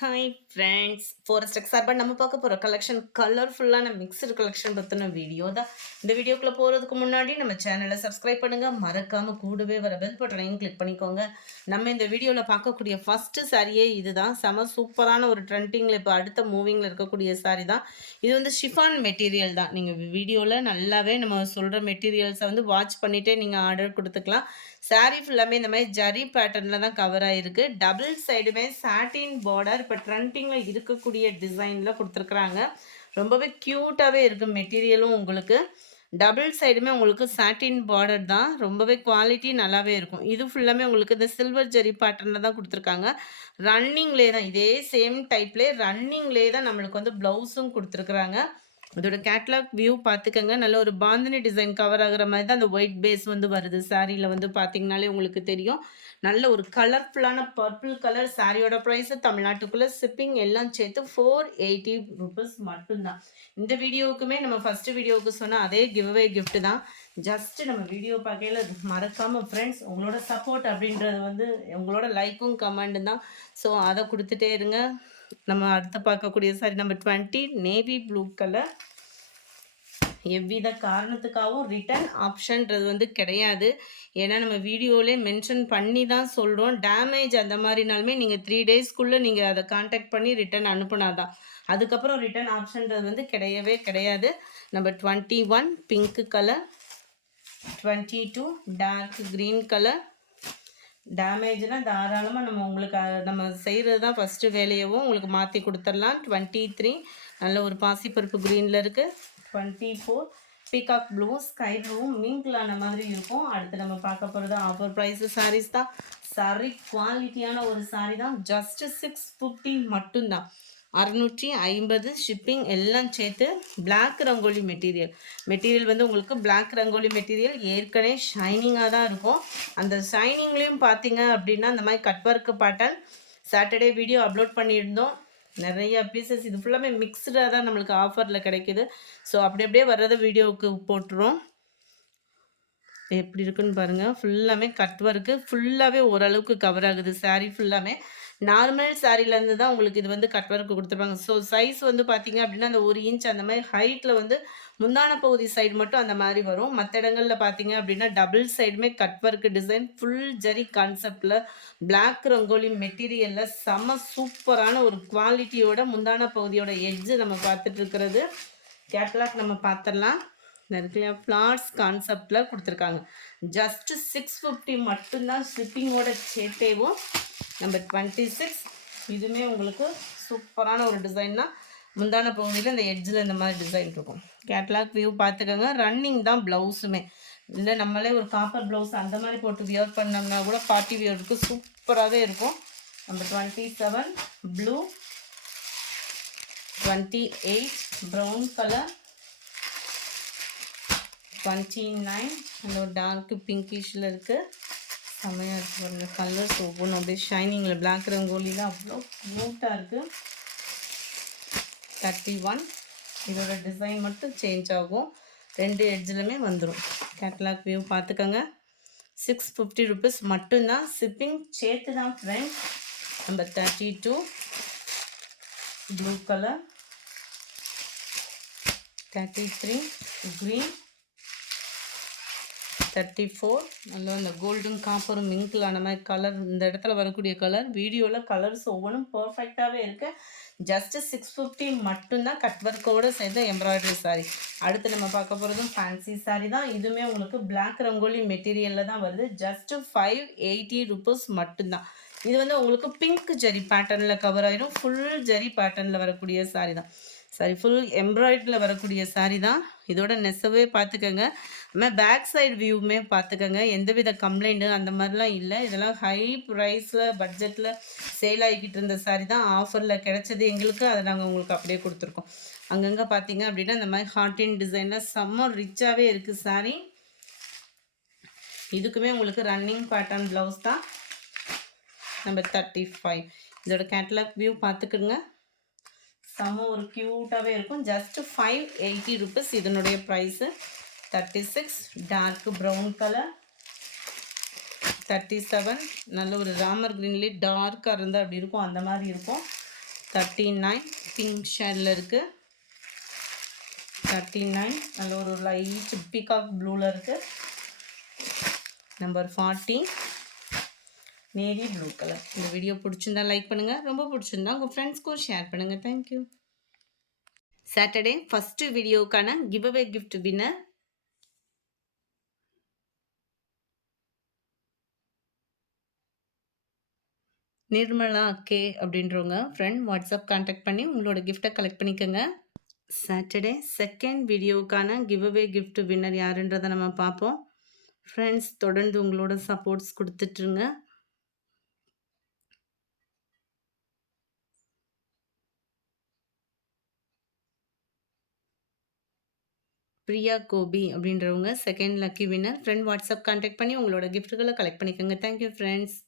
Hi friends forest எக்ஸார்பட் நம்ம பார்க்க போகிற கலெக்ஷன் கலர்ஃபுல்லான மிக்சடு கலெக்ஷன் பற்றின வீடியோ தான். இந்த வீடியோக்குள்ளே போகிறதுக்கு முன்னாடி நம்ம சேனலை சப்ஸ்கிரைப் பண்ணுங்கள், மறக்காமல் கூடவே வர பெல் பட்டனையும் கிளிக் பண்ணிக்கோங்க. நம்ம இந்த வீடியோவில் பார்க்கக்கூடிய ஃபஸ்ட்டு சாரியே இது தான். செம சூப்பரான ஒரு ட்ரெண்டிங்கில் இப்போ அடுத்த மூவிங்கில் இருக்கக்கூடிய சாரி தான். இது வந்து ஷிஃபான் மெட்டீரியல் தான். நீங்கள் வீடியோவில் நல்லாவே நம்ம சொல்கிற மெட்டீரியல்ஸை வந்து வாட்ச் பண்ணிகிட்டே நீங்கள் ஆர்டர் கொடுத்துக்கலாம். சாரீ ஃபுல்லாமே இந்த மாதிரி ஜரி பேட்டர்னில் தான் கவர் ஆகிருக்கு. டபுள் சைடுமே சாட்டின் பார்டர் இப்போ ட்ரெண்டிங்கில் இருக்கக்கூடிய டிசைனில் கொடுத்துருக்குறாங்க. ரொம்பவே க்யூட்டாகவே இருக்குது. மெட்டீரியலும் உங்களுக்கு டபுள் சைடுமே உங்களுக்கு சாட்டின் பார்டர் தான். ரொம்பவே குவாலிட்டி நல்லாவே இருக்கும். இது ஃபுல்லாமே உங்களுக்கு இந்த சில்வர் ஜரி பேட்டர்னில் தான் கொடுத்துருக்காங்க. ரன்னிங்லேயே தான், இதே சேம் டைப்லேயே ரன்னிங்லேயே தான் நம்மளுக்கு வந்து ப்ளவுஸும் கொடுத்துருக்குறாங்க. அதோட கேட்லாக் வியூ பார்த்துக்கங்க. நல்ல ஒரு பாந்தினி டிசைன் கவர் ஆகுற மாதிரி தான் அந்த ஒயிட் பேஸ் வந்து வருது. சாரியில் வந்து பார்த்தீங்கனாலே உங்களுக்கு தெரியும். நல்ல ஒரு கலர்ஃபுல்லான பர்பிள் கலர். சாரியோட ப்ரைஸு தமிழ்நாட்டுக்குள்ளே ஷிப்பிங் எல்லாம் சேர்த்து 480 ருபீஸ் மட்டும்தான். இந்த வீடியோவுக்குமே நம்ம ஃபஸ்ட்டு வீடியோவுக்கு சொன்ன அதே கிவ்அவே கிஃப்ட் தான். ஜஸ்ட்டு நம்ம வீடியோ பார்க்கையில் மறக்காமல் ஃப்ரெண்ட்ஸ் உங்களோட சப்போர்ட் அப்படின்றது வந்து உங்களோட லைக்கும் கமெண்ட்டு தான். ஸோ அதை கொடுத்துட்டே இருங்க. நம்ம அடுத்து பார்க்கக்கூடிய sorry number 20 navy blue colour. எவ்வித காரணத்துக்காகவும் ரிட்டர்ன் ஆப்ஷன்றது வந்து கிடையாது. ஏன்னா நம்ம வீடியோவிலே மென்ஷன் பண்ணி தான் சொல்கிறோம். டேமேஜ் அந்த மாதிரினாலுமே நீங்கள் 3 டேஸ்க்குள்ளே நீங்கள் அதை காண்டாக்ட் பண்ணி ரிட்டன் அனுப்புனாதான். அதுக்கப்புறம் ரிட்டர்ன் ஆப்ஷன்றது வந்து கிடையவே கிடையாது. Number 21 pink colour, 22 dark green colour. டேமேஜ்னால் தாராளமாக நம்ம உங்களுக்கு நம்ம செய்கிறது தான் ஃபஸ்ட்டு வேலையவும் உங்களுக்கு மாற்றி கொடுத்துடலாம். 23 நல்ல ஒரு பாசிப்பருப்பு க்ரீனில் இருக்குது. 24 பீகாக் ப்ளூ ஸ்கை ப்ளூவும் மிங்கிளான மாதிரி இருக்கும். அடுத்து நம்ம பார்க்க போகிறது ஆஃபர் ப்ரைஸு சாரீஸ் தான். சரி குவாலிட்டியான ஒரு சாரீ தான். ஜஸ்ட்டு 650 மட்டும்தான். 650 ஷிப்பிங் எல்லாம் சேர்த்து. பிளாக் ரங்கோலி மெட்டீரியல் வந்து உங்களுக்கு பிளாக் ரங்கோலி மெட்டீரியல் ஏற்கனவே ஷைனிங்காக தான் இருக்கும். அந்த ஷைனிங்லேயும் பார்த்தீங்க அப்படின்னா இந்த மாதிரி cut work pattern Saturday video upload பண்ணியிருந்தோம். நிறைய பீசஸ் இது ஃபுல்லாமே மிக்ஸ்டாக தான் நம்மளுக்கு ஆஃபரில் கிடைக்கிது. ஸோ அப்படியே வர்றதை வீடியோவுக்கு போட்டுரும். எப்படி இருக்குன்னு பாருங்கள். ஃபுல்லாமே கட் ஒர்க்கு ஃபுல்லாகவே ஓரளவுக்கு கவர் ஆகுது. சாரீ ஃபுல்லாமே நார்மல் சாரீலேருந்து தான் உங்களுக்கு இது வந்து கட் ஒர்க்கு கொடுத்துருப்பாங்க. ஸோ சைஸ் வந்து பார்த்தீங்க அப்படின்னா அந்த 1 இன்ச் அந்த மாதிரி ஹைட்டில் வந்து முந்தான பகுதி சைடு மட்டும் அந்த மாதிரி வரும். மற்ற இடங்களில் பார்த்தீங்க அப்படின்னா டபுள் சைடுமே cut work design full zari கான்செப்டில் பிளாக் ரங்கோலி மெட்டீரியலில் செம சூப்பரான ஒரு குவாலிட்டியோட முந்தான பகுதியோட எட்ஜு நம்ம பார்த்துட்டு இருக்கிறது. கேட்லாக் நம்ம பார்த்துடலாம். நிறைய ஃப்ளார்ஸ் கான்செப்டில் கொடுத்துருக்காங்க. ஜஸ்ட்டு 650 மட்டும்தான் ஷிப்பிங்கோட சேர்த்தேவும். நம்பர் 26 இதுவுமே உங்களுக்கு சூப்பரான ஒரு டிசைன் தான். முந்தான பகுதியில் இந்த எட்ஜில் இந்த மாதிரி டிசைன் இருக்கும். கேட்லாக் வியூ பார்த்துக்கோங்க. ரன்னிங் தான் ப்ளவுஸுமே. இல்லை நம்மளே ஒரு காப்பர் ப்ளவுஸ் அந்த மாதிரி போட்டு வியர் பண்ணோம்னா கூட பார்ட்டி வியருக்கு சூப்பராகவே இருக்கும். நம்பர் 27 ப்ளூ, 28 ப்ரௌன் கலர், 29 அந்த ஒரு டார்க் பிங்கிஷில் இருக்குது. செம்மையாக இருக்குது பாருங்க. கலர்ஸ் ஒவ்வொன்றும் அப்படியே ஷைனிங்கில் பிளாக் ரங்கோலியில் அவ்வளோ க்யூட்டாக இருக்குது. 31 இதோட டிசைன் மட்டும் சேஞ்ச் ஆகும். 2 எட்ஜிலுமே வந்துடும். கேட்லாக் வியூ பார்த்துக்கோங்க. 650 ருபீஸ் மட்டும்தான். ஷிப்பிங் சேர்த்து தான் friend. Number 32 blue colour, 33 green, 34 நல்ல இந்த கோல்டன் காப்பரும் மிங்கிளான மாதிரி கலர். இந்த இடத்துல வரக்கூடிய கலர் வீடியோவில் கலர்ஸ் ஒவ்வொன்றும் பர்ஃபெக்டாகவே இருக்குது. ஜஸ்ட்டு 650 மட்டும்தான். கட் ஒர்க்கோடு சேர்ந்த எம்ப்ராய்டரி சாரீ. அடுத்து நம்ம பார்க்க போகிறதும் ஃபேன்சி சாரீ தான். இதுவுமே உங்களுக்கு பிளாக் ரங்கோலி மெட்டீரியலில் தான் வருது. ஜஸ்ட்டு 580 ருபீஸ் மட்டும்தான். இது வந்து உங்களுக்கு பிங்க் ஜரி பேட்டர்னில் கவர் ஆகிடும். ஃபுல் ஜரி பேட்டர்னில் வரக்கூடிய சாரீ தான். சாரி ஃபுல் எம்ப்ராய்டரியில் வரக்கூடிய சாரீ தான். இதோட நெசவே பார்த்துக்கோங்க. நம்ம பேக் சைடு வியூவுமே பார்த்துக்கோங்க. எந்தவித கம்ப்ளைண்ட்டு அந்த மாதிரிலாம் இல்லை. இதெல்லாம் ஹை ப்ரைஸில் பட்ஜெட்டில் சேல் ஆகிக்கிட்டு இருந்த சாரீ தான். ஆஃபரில் கிடைச்சது எங்களுக்கு. அதை நாங்கள் உங்களுக்கு அப்படியே கொடுத்துருக்கோம். அங்கங்கே பார்த்தீங்க அப்படின்னா இந்த மாதிரி ஹார்டின் டிசைனில் செம்ம ரிச்சாகவே இருக்குது சாரீ. இதுக்குமே உங்களுக்கு ரன்னிங் பேட்டர்ன் ப்ளவுஸ் தான். நம்பர் 35 இதோட கேட்லாக் வியூ பார்த்துக்குங்க. செம்ம ஒரு க்யூட்டாகவே இருக்கும். ஜஸ்ட்டு 580 ருபீஸ் இதனுடைய ப்ரைஸு. 36 டார்க் ப்ரௌன் கலர், 37 நல்ல ஒரு ராமர் க்ரீன்லேயே டார்க்காக இருந்தால் அப்படி இருக்கும், அந்த மாதிரி இருக்கும். 39 பிங்க் ஷேடில் இருக்குது. 39 நல்ல ஒரு லைட் பீகாக் ப்ளூவில் இருக்குது. Number 40 navy blue colour. இந்த வீடியோ பிடிச்சிருந்தா லைக் பண்ணுங்கள், ரொம்ப பிடிச்சிருந்தா உங்கள் ஃப்ரெண்ட்ஸ்க்கும் ஷேர் பண்ணுங்கள். தேங்க்யூ. சாட்டர்டே ஃபஸ்ட்டு வீடியோக்கான giveaway gift winner Nirmala K அப்படின்றவங்க ஃப்ரெண்ட் வாட்ஸ்அப் கான்டாக்ட் பண்ணி உங்களோட கிஃப்ட்டை கலெக்ட் பண்ணிக்கோங்க. சாட்டர்டே செகண்ட் வீடியோக்கான கிவ் அவே கிஃப்ட் வின்னர் யாருன்றதை நம்ம பார்ப்போம். ஃப்ரெண்ட்ஸ் தொடர்ந்து உங்களோட சப்போர்ட்ஸ் கொடுத்துட்ருங்க. பிரியா கோபி அப்படின்றவங்க second lucky winner. Friend WhatsApp contact பண்ணி உங்களோட கிஃப்ட்டுகளை கலெக்ட் பண்ணிக்கோங்க. Thank you friends.